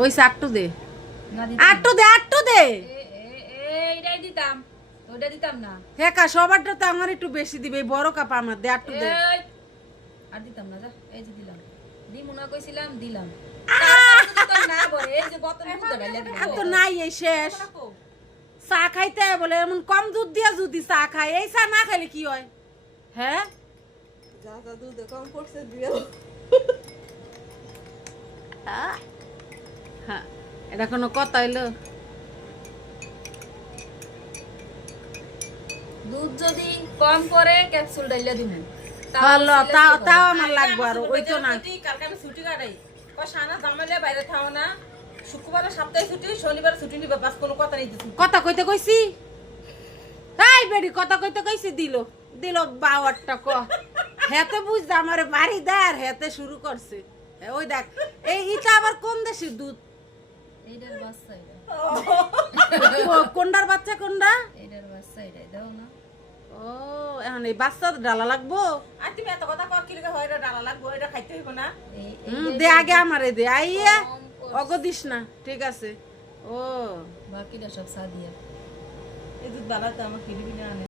ওই আটটু দে, না আটটু দে, আটটু দে। এইটাই দিতাম, ওইটা দিতাম না। হ্যাঁ কা সবারটা তো আমার একটু বেশি দিবে, এই বড় কাপ আমার দে, আটটু দে। এই আর দিতাম না, যা এই যে দিলাম, দি মনে কইছিলাম দিলাম, তারপরে যদি তোর না বলে এই যে বোতল দুধ ঢাইলা দিলাম। আর তো নাই, এই শেষ। চা খাইতে বলে এমন কম দুধ দিয়া যদি চা খায়, এই চা না খাইলে কি হয়? হ্যাঁ যা যা দুধ কম পড়ছে দিয়ে হ্যাঁ, এটা কোনো কথা হইলো? দুধ যদি কম করে ক্যাপসুল ঢাইলা দিমু। হলো, তাও আমার লাগবে, আর ওই তো না। কালকে আমি ছুটি কাটাই সানা জামাইলে বাইরে থাও না, শুক্রবার সপ্তাহে ছুটি, শনিবার ছুটি নিবা, বাস কোনো কথা নেই। কথা কইতে কইছি, তাই বেডি কথা কইতে কইছি, দিল দিল বাওয়ারটা ক হেতে বুঝতে আমার বাড়ি দেয়, হেতে শুরু করছে। ওই দেখ, এই ইটা আবার কোন দেশের দুধ? এইটার বাচ্চা এটা, কোনটার বাচ্চা কোনটা? এইটার বাচ্চা এটাই দাও না। ও এখন এই বাচ্চা ডালা লাগবো? আর তুমি এত কথা কর, কি লাগে হয়, এটা ডালা লাগবো, এটা খাইতে হইব না। দে আগে আমারে দে, আইয়া অগো দিস না, ঠিক আছে। ও বাকিটা সব সাদিয়া। এই দুধ বানাতে আমার কিনবি না।